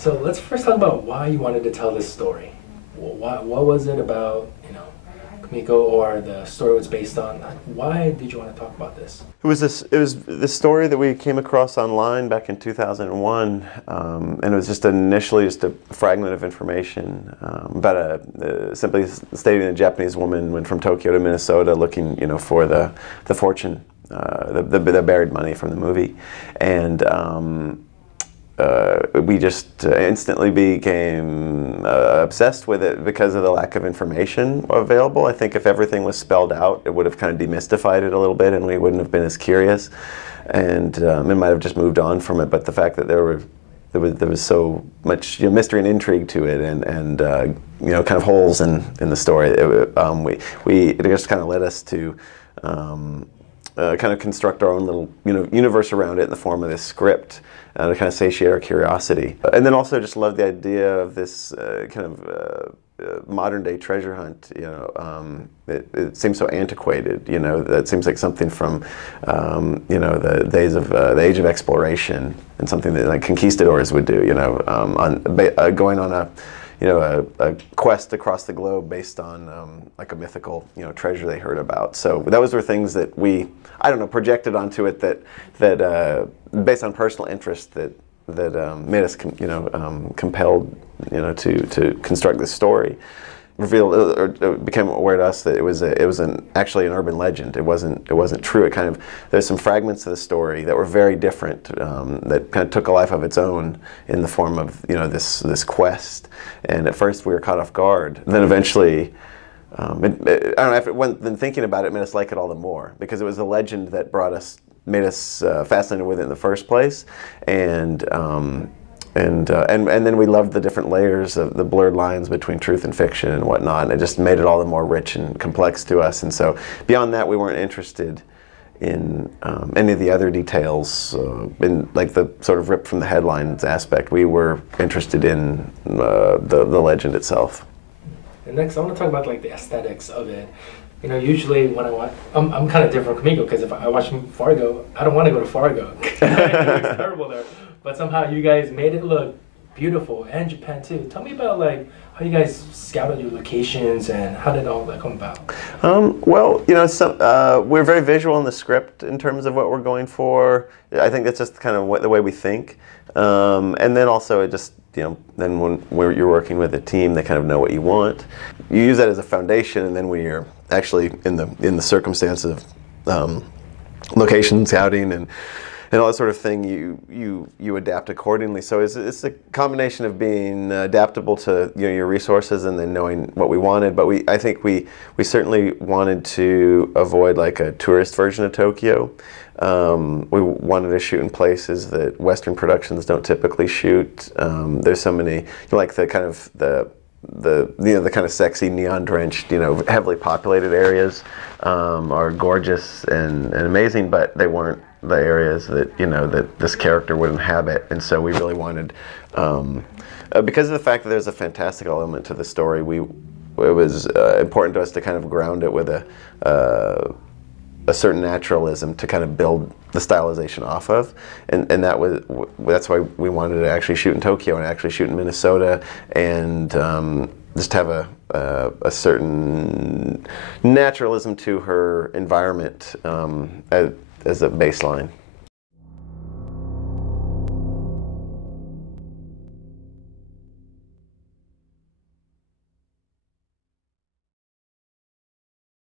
So let's first talk about why you wanted to tell this story. What was it about, Kumiko, or the story was based on? Why did you want to talk about this? It was this story that we came across online back in 2001, and it was just initially just a fragment of information about simply stating a Japanese woman went from Tokyo to Minnesota looking, for the fortune, the buried money from the movie, and we just instantly became obsessed with it because of the lack of information available. I think if everything was spelled out, it would have kind of demystified it a little bit, and we wouldn't have been as curious, and it might have just moved on from it. But the fact that there was so much mystery and intrigue to it, and kind of holes in the story, it just kind of led us to kind of construct our own little universe around it in the form of this script. To kind of satiate our curiosity. And then also just love the idea of this kind of modern day treasure hunt. It seems so antiquated, that seems like something from the days of the age of exploration, and something that like conquistadors would do, going on a quest across the globe based on like a mythical treasure they heard about. So those were things that we, projected onto it that based on personal interest that made us compelled to construct this story. Revealed, or it became aware to us that it was actually an urban legend. It wasn't true. It kind of, there's some fragments of the story that were very different, that kind of took a life of its own in the form of this quest. And at first we were caught off guard. And then eventually, I don't know, then thinking about it made us like it all the more, because it was the legend that made us fascinated with it in the first place, and then we loved the different layers of the blurred lines between truth and fiction and whatnot, and it just made it all the more rich and complex to us. And so beyond that, we weren't interested in any of the other details, in like the sort of ripped from the headlines aspect. We were interested in the legend itself. And next, I want to talk about like the aesthetics of it. Usually when I watch, I'm kind of different from Kumiko, because if I watch Fargo, I don't want to go to Fargo. It looks terrible there. But somehow you guys made it look beautiful, and Japan too. Tell me about like how you guys scouted your locations and how did all that come about? Well, we're very visual in the script in terms of what we're going for. I think that's just kind of the way we think. And then also it just, then when you're working with a team, they kind of know what you want. You use that as a foundation, and then when you're actually in the circumstance of location scouting and all that sort of thing, you adapt accordingly. So it's a combination of being adaptable to your resources and then knowing what we wanted. But I think we certainly wanted to avoid like a tourist version of Tokyo. We wanted to shoot in places that Western productions don't typically shoot. There's so many, like the kind of the kind of sexy neon drenched, heavily populated areas are gorgeous and amazing, but they weren't the areas that that this character would inhabit. And so we really wanted, because of the fact that there's a fantastic element to the story, it was important to us to kind of ground it with a certain naturalism to kind of build the stylization off of, and that's why we wanted to actually shoot in Tokyo and actually shoot in Minnesota, and just have a certain naturalism to her environment as a baseline.